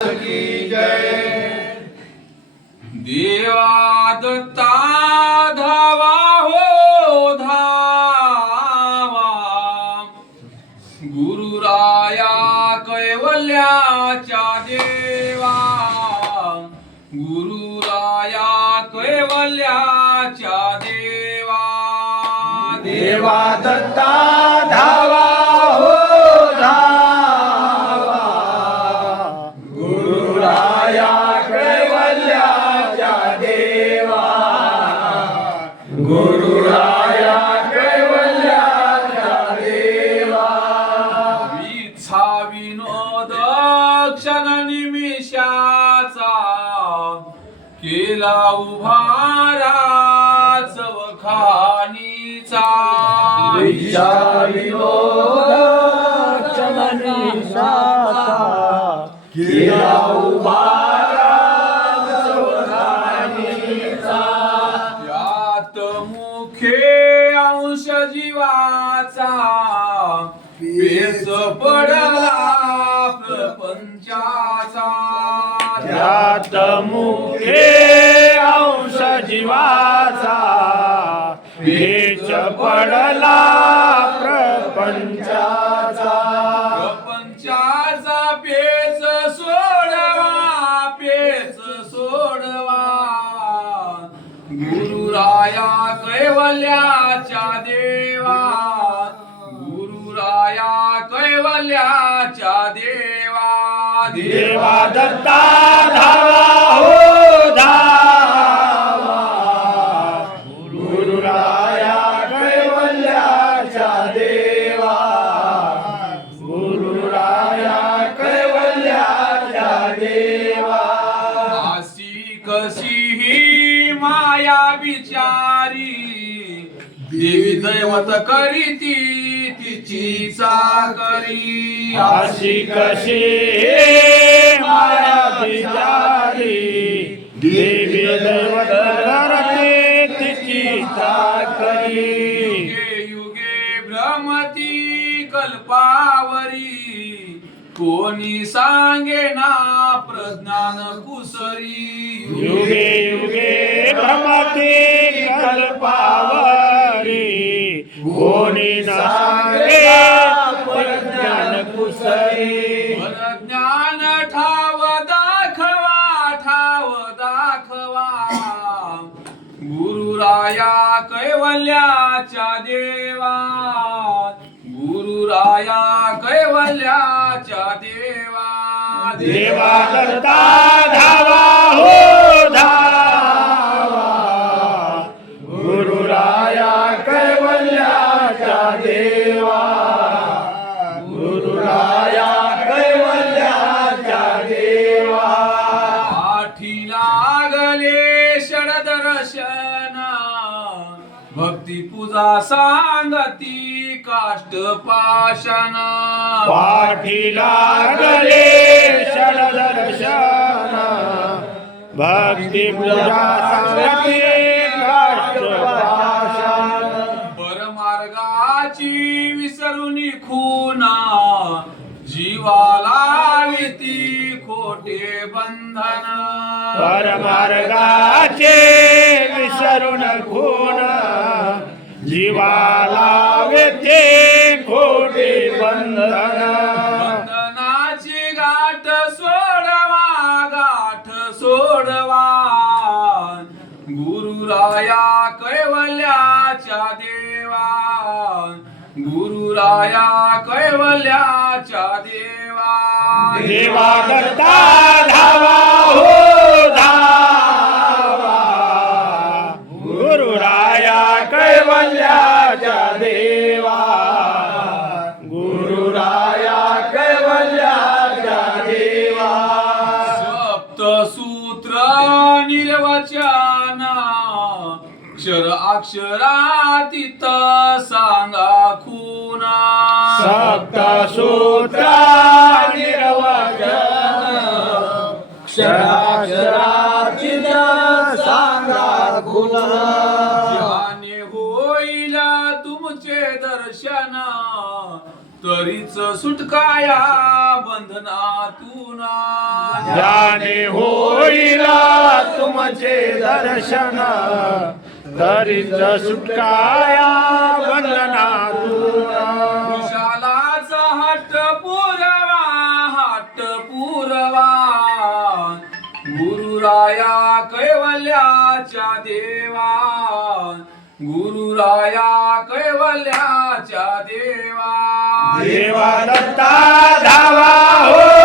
की जय। देवा दत्ता धावा हो धावा, गुरुराया कैवल्याच्या देवा, गुरुराया कैवल्याच्या देवा। देवा दत्ता धावा हो धावा, गुरुराया कैवल्याच्या देवा, गुरुराया कैवल्याच्या देवा। विच्छा विनोद क्षण निमिषाचा, केला उभारा चवखानीचा। विचार विनोद क्षण निमिषाचा, केला उभारा चवखानीचा। यात मुखे अंश जीवाचा, पेच पडला प्रपंचाचा। त्यात मुखे अंश जीवाचा, पेच पडला प्रपंचाचा। प्रपंचाचा पेच सोडवा, पेच सोडवा, गुरुराया कैवल्याच्या देवा, गुरुराया कैवल्याच्या देवा। देवा दत्ता धावा हो धावा, गुरुराया कैवल्याच्या देवा, गुरुराया कैवल्याच्या देवा। अशी कशी ही माया बिचारी, देवी दैवत करीती तिची चाकरी। अशी कशी माया बिचारी, देवी दैवत करते तिची चाकरी। युगे युगे भ्रमती कल्पावरी, कोणी सांगेना प्रज्ञान कुसरी। युगे युगे भ्रमती कल्पावरी, कोणी सांगे प्रज्ञान कुसरी। ज्ञान ठाव दाखवा, ठाव दाखवा, गुरुराया कैवल्याच्या देवा, गुरुराया कैवल्याच्या देवा। देवा दत्ता धावा हो धावा, गुरुराया कैवल्याच्या देवा, गुरुराया कैवल्याच्या देवा। पाठी लागले षडदर्शन, भक्ती पूजा सांगती काष्ट पाषाण। पाठी लागले षडदर्शन, भक्ती पूजा सांगती काष्ट पाषाण। परमार्गाची विसरुनी खुना, जीवाला विती खोटे बंधन। परमार्गाचे विसरून खून, जीवाला वेते खोटे बंधन। बंधनाची गाठ सोडवा, गाठ सोडवा, गुरुराया कैवल्याच्या देवा, गुरुराया कैवल्याच्या देवा। देवा दत्ता धावा हो धावा, गुरुराया कैवल्याच्या देवा, गुरुराया कैवल्याच्या देवा। सप्तसूत्र निर्वचन, अक्षर अक्षरातीत सांगा खुना। सप्तसूत्र निर्वचन, अक्षराक्षरातीत सांगा खुना। ज्याने होईल तुमचे दर्शन, तरीच सुटकाया बंधन बंधनातून ज्याने होईल तुमचे दर्शन तरीच सुटकाया बंधनातून. विशालाचा हट्ट पुरवा गुरुराया कैवल्याच्या देवा, गुरुराया कैवल्याच्या देवा. देवा दत्ता धावा हो